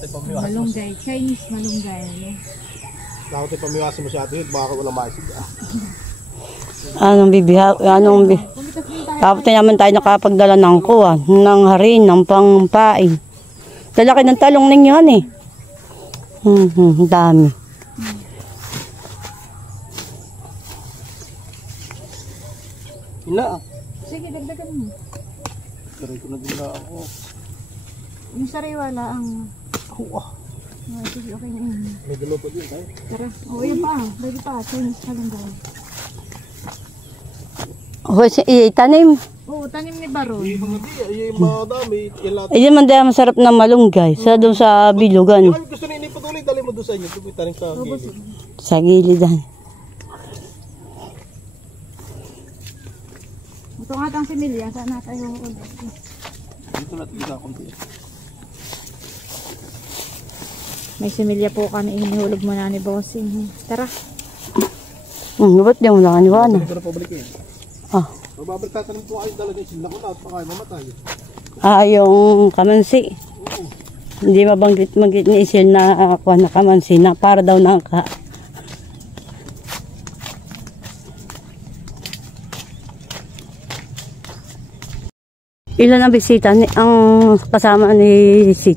tayo pamiwasan. Malunggay, Chinese malunggay. Dapat tayo pamiwasan masyado yun, baka walang maisig. Anong bibiha, tapos naman tayo nakapagdala ng kuwan, ng harin, ng pangpain. Talaki ng talong ninyo, han eh. Dami. Ila ah. Sige, dagdagan mo. Saray ko na din na ako. Yung sariwala ang... Sige, okay na yun. May dalawa pa din tayo. Tara. Oo, yun pa. Baby pa. Chinese malunggay. Tanim. Oo, tanim ni Baron. Yung mga di, yung mga dami. Ayun man dahil masarap na malunggay. Sa doon sa bilugan. Ay, gusto na inipatuloy, dali mo doon sa inyo. Tanim sa gilid. Sa gilid. Ito nga tang similya. Saan na tayo ulit? Dito natin isa konti. May similya po ka na inihulog mo na ni Bossing. Tara. Ba't di mo nakaniwana? Hindi ko na pabalik eh. Mababalik tatanim po kayo talaga. Sila ko na at pakay mamatay. Yung kamansi. Hindi mabanggit ni Isil na kuha na kamansi na para daw na ka. Ilan ang bisita ang kasama ni Sit?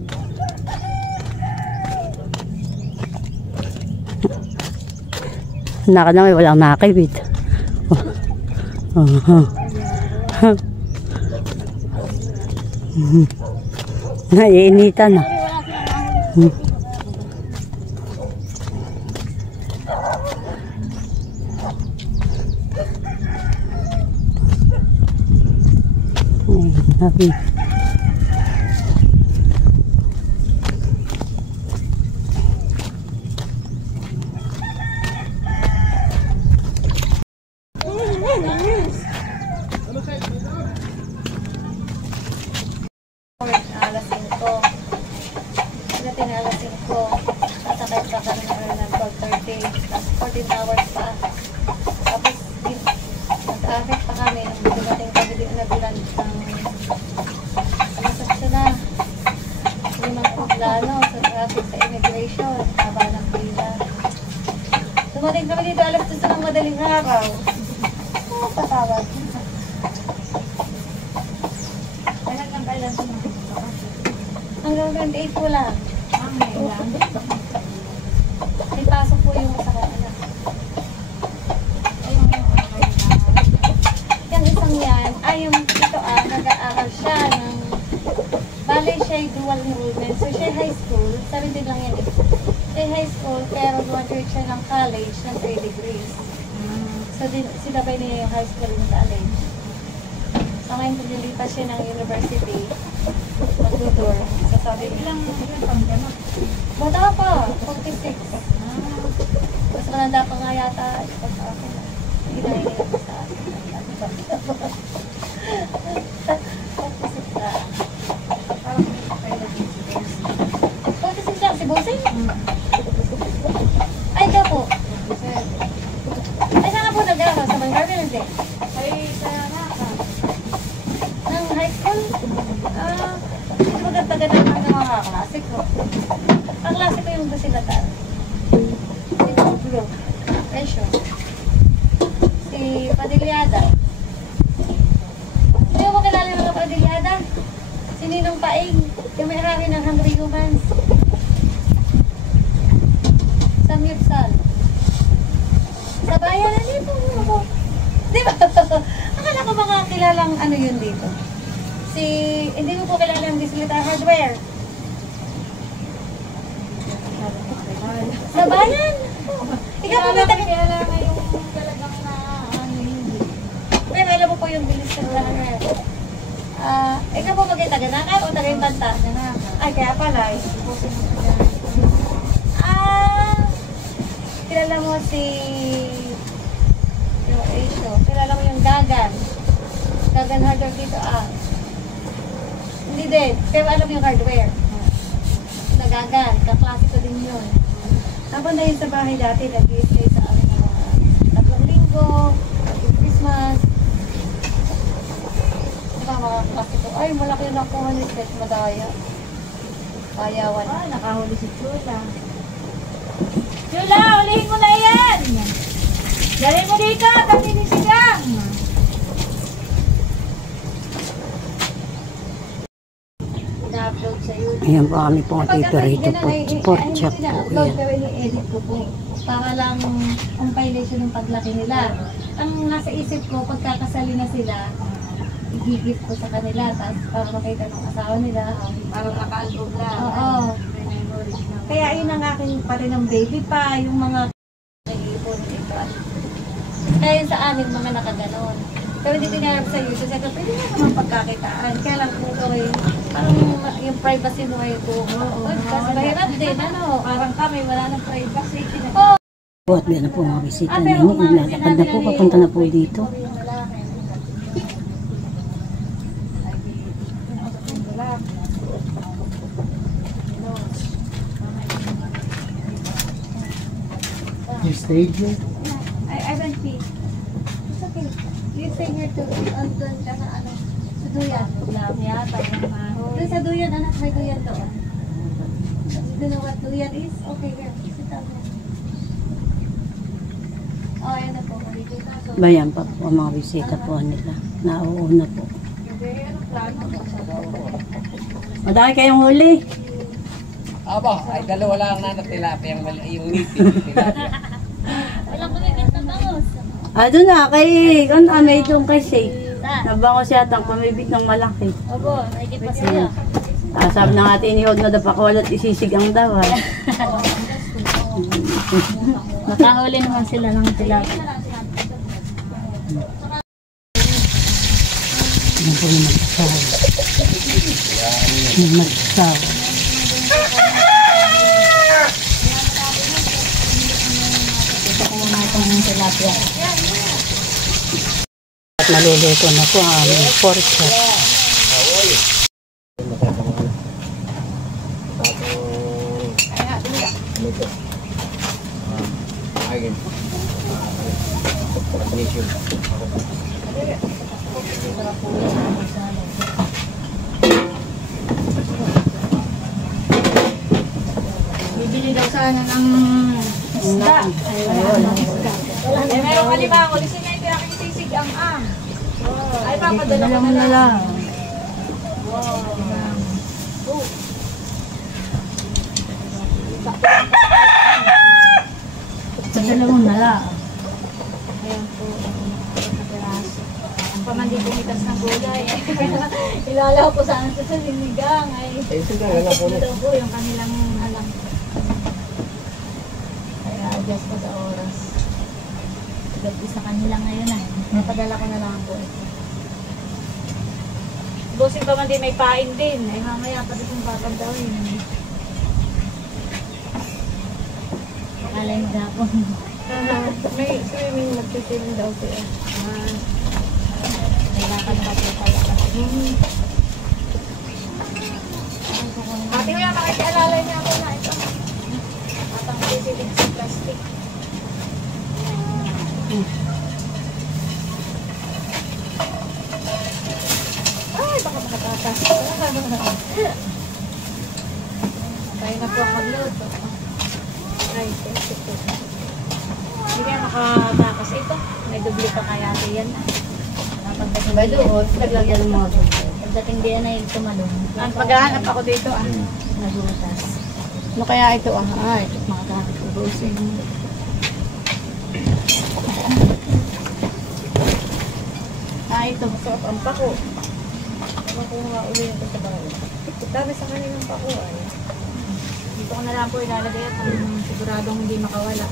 Naka na may walang nakakibit. Naiinitan na. Happy. Alas 5. Pagdating na alas 5, sasakay pa kami ng 12:30. Tapos 14 hours pa. Tapos, nag-traffic pa kami. Nung dumating kami din nag-lunch ng saksyon na. Limang plano sa traffic sa immigration. Haba ng pila. Dumating kami dito alas 2 ng madaling araw. Patawad. Kailan lang hanggang 28 po lang. May pasok po yung sa kanila. Yung isang yan, yung ito nag-aaral siya ng bale siya dual enrollment. So siya high school, sabi din lang yan siya high school, pero graduate siya ng college ng 3 degrees. So sinabay niya yung high school and college. So ngayon paglilipas siya ng university, mag-tour. So sabi niya, ilang taon ka na? Bata pa, 46. Mas malanda pa nga yata ito sa akin. Hindi na hinihinap sa akin. 46 na. Parang hindi pa kayo nag-incidence. 46 lang, si Bosing? Ay, ka po. Ay, saan nga po nag-aaral? Sa Bangarville, hindi? Ay, sa ng high school? Hindi maganda-ganda ng mga klase ko. Ang klase ko yung Basilatan. Yung blue. Presyo. Si Padiliada. Hindi mo kilala yung mga Padiliada? Si Ninong Paing. Yung may rami ng Hungry Humans. Sa Mutsan. Sa bayan, dito mo. Di ba? Akala ko mga kilalang ano yun dito. Hindi mo po kilala yung Dislita Hardware. Sa bayan? Ikaw po may taga... Kilala nga yung talagang na ano hindi. Pero alam mo po yung Dislita Hardware. Ikaw po taga-Naka o taga-Impanta? Ay, kaya pala. Kilala mo si... yung Aisyo. Kilala mo yung Gagan. Gagan Hardware dito Hindi din. Pero alam mo yung hardware. Nagagan. Kaklase ko din yun. Habang dahil sa bahay dati, nag-i-stay sa amin ng mga 3 linggo, Christmas. Diba mga klase ko? Ay, malaki yung nakuha ni Steph Madaya. Payawan. Nakahuli si Chula. Chula, ulihin mo na yan! Dali mo dito, dali ni Sigang! Ina-upload sa YouTube. Ayan po kami pong tito rito po. Pork chop po Ina-upload yan. pero ini-edit ko po. Para lang compilation ng paglaki nila. Ang nasa isip ko, pagkakasali na sila, i-gift ko sa kanila. Tapos para makita ng asawa nila. Para nakaalog lang. Oo. Kaya yun ang akin pa rin ng baby pa. Yung mga nag-iipon ito. Kaya yun sa amin, mga nakaganon. Pero hindi tinarap sa YouTube. Kasi pwede nga naman pagkakitaan. Kaya lang po ito eh. Parang yung privacy mo ay po. Kasi mahirap din. Ano? Parang kami, wala nang privacy. Oo. Po at meron po mga bisita na ini. Naglalakad na po. Papunta na po dito. You stayed here? I don't pee. It's okay. You stay here to doon ka sa ano. Sa Duyan. Lang yata yung Doon sa Duyan, anak, may Duyan doon. Do you know what Duyan is? Okay, here. Sit down here. Oh, ayan na po. Bayan pa po ang mga bisita po nila. Nauuna po. Madami kayong huli. Aba, ay dalawa lang na tilapia yung meeting tilapia. Walang kumikit na bangos. Doon na kay, may doon kay Shake. Nabangos yata ang pamibig ng malaki. Opo, nakikit pa sila. Sabi na nga tinihod na dapat at isisigang daw. Nakahuli naman sila ng tilapia. Yan po yung magsasawa. Yung magsasawa. Ito ko muna itong tilapia. At naluluto na po ang aming pork chop. Bibili daw sana ng isda. Meron ka lima, ulisin na yung pinakisisig ang ang. Ay, papadala ko na lang. Padala mo na lang. Ayan po. Ang pamandi pumitas ng gulay. Ilalaw ko sana sa sinigang. Ay, ito po yung kanilang alam. Kaya adjust ko sa oras. Gabi sa kanila ngayon ah. Napadala ko na lang po ito. Busing pa man din may pain din. Ay mamaya pati kung papagdawin. Alay na po. May swimming nagsisim daw siya. May lakad na po pala. Ate ko yan, makikialalay niya ako na ito. Atang sisilig sa plastic. Ay, baka makatatas. Tayo na po ang magluto. Ay, thank you. Hindi kaya makatakas ito. May dubli pa kaya ito yan. By doon, naglagyan ng mga gusto. Pagdating diyan ay tumalong. Paghahanap ako dito Nagutas. Ano kaya ito Ay, makakahapit ko busing. Ito. Masarap ang pako. Makuha uli nito sa bahay. Sabi sa kanilang pako ay. Dito ko na lang po ilalagay at siguradong hindi makawala.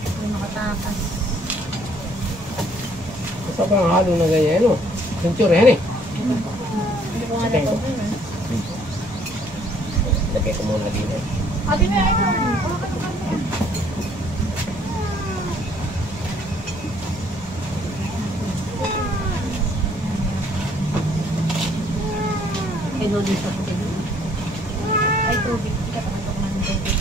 Hindi makatakas. Sa pang halo na ganyan, no? Century yan eh. Hindi ko nga na po. Lagay ko muna din eh. Ate na ito. Kinuli sa po. Ay, tubig. Hindi ka pakatok man ng tubig.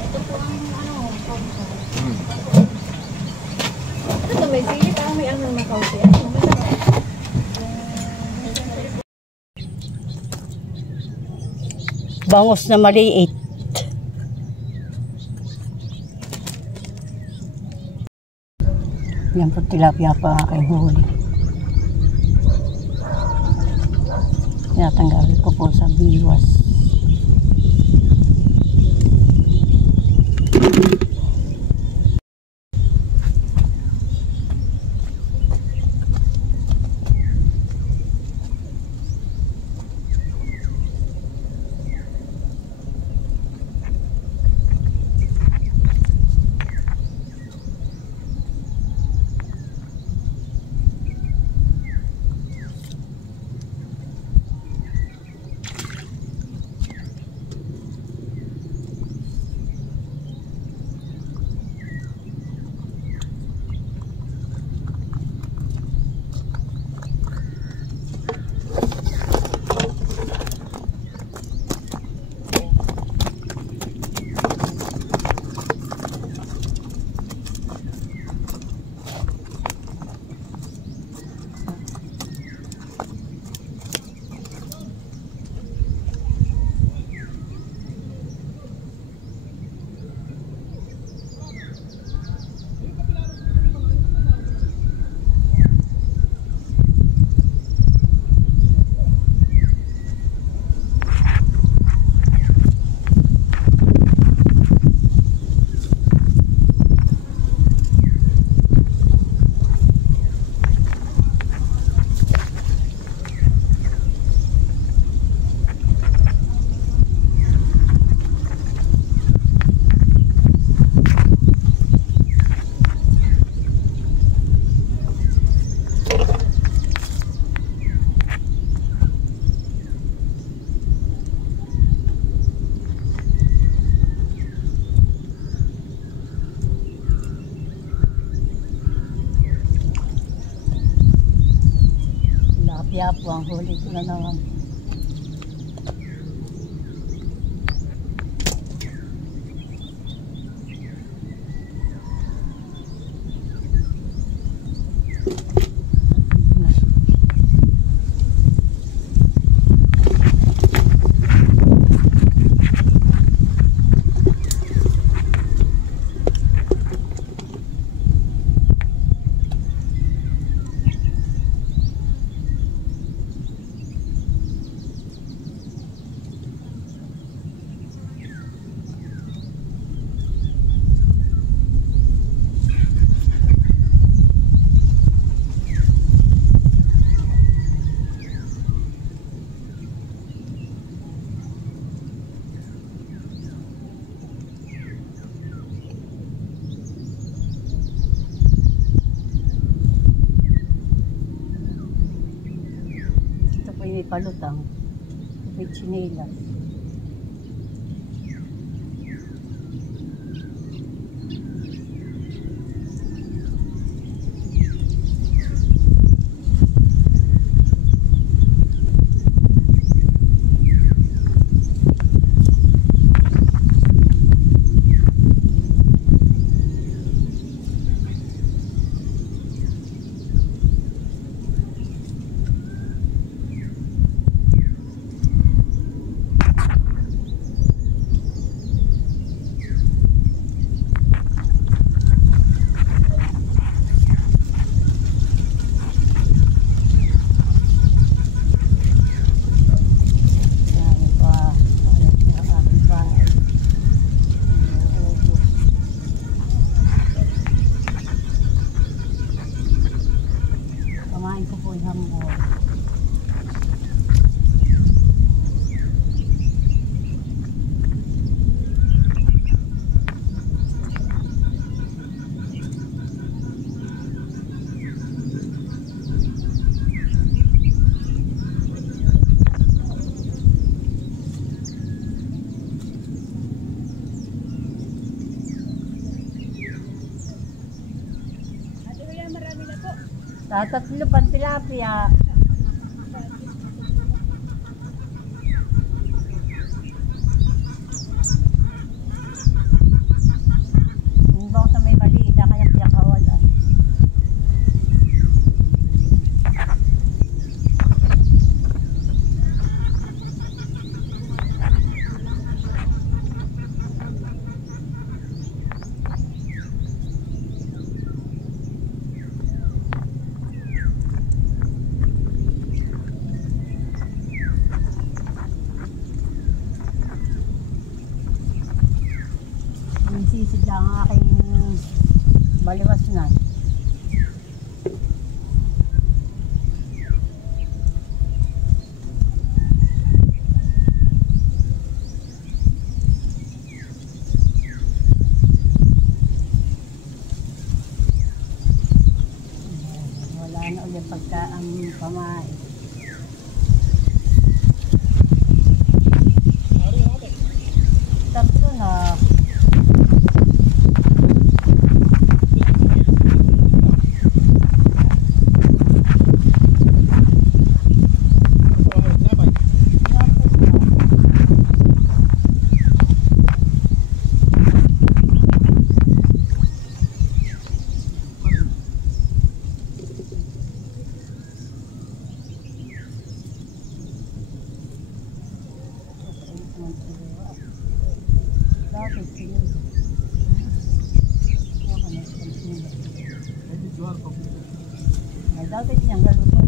Ito po ang Ito may sili. Parang may ano na kausi. Ano ba? Bangos na maliit. Yan po tilapia pa aking huli. Tinatanggalin ko po sa biwas. Tilapia po ang huli ko na naman. May palutang, may chinelas. Kamain ko po yung hamon. Tatatlo pang tilapia. Yung bang sa may maliit, kaya pinakawalan. baliwas na. Wala na ulit pagka ang pamain. Tatlo na. Dati niyang gano'n pa.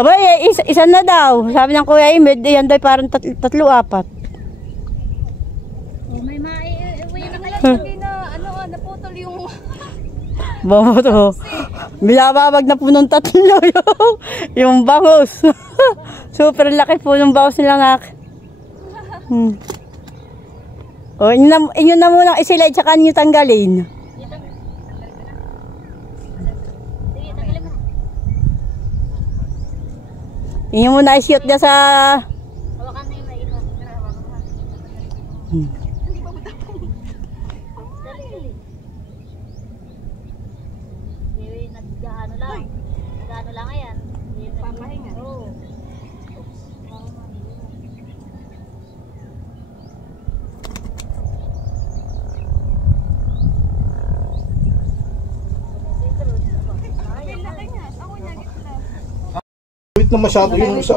Abay, isa na daw. Sabi ng Kuya Imed, yan daw parang tatlo, apat. Oh, may maiuwi na kayo. Sabi na, naputol yung... Bango to. Binababag na po ng tatlo yung bangus. Super laki po ng bangus nila nga. O, inyo na muna isilay tsaka nyo tanggalin. Inyo muna i-shoot niya sa... Hawakan na yung maiwan. Nag-ano lang. Nag-ano lang yan. Papahinga. Oo. Wait na masyado yung isa.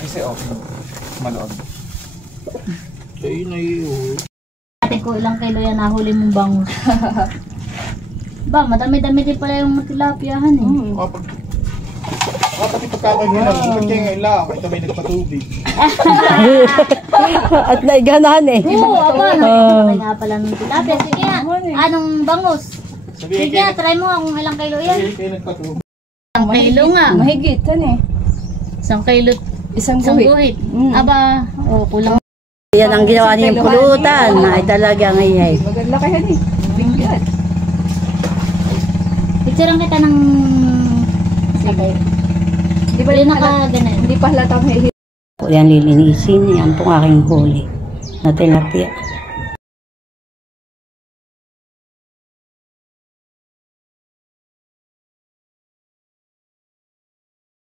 Kasi okay. Manood. Ay, naiyo. Ate ko, ilang kilo yan nahuli mong bangus. Ba, madami-dami din pala yung tilapiahan eh. Kapag ipagkakagunan, ba't kayo ngayon lang? Ito may nagpatubig. At naiganahan eh. Oo, aba. Nakikita nga pala ng tilapia. Sige nga. Anong bangus? Sabihin Sige nga, try mo nga kung ilang kilo yan. kayo nagpatubig. Isang kilo nga. Mahigit, eh. Isang kilo. Isang Isang guhit. guhit. Aba, kulang. Yan ang ginawa niyong pulutan. Ay talagang iyay. Maganda kaya ni. Bingkat. Picturean kita ng sabay. Di ba Hindi nakaganan. Hindi pa halata may Yan lilinisin. Yan pong aking huli na tilapia.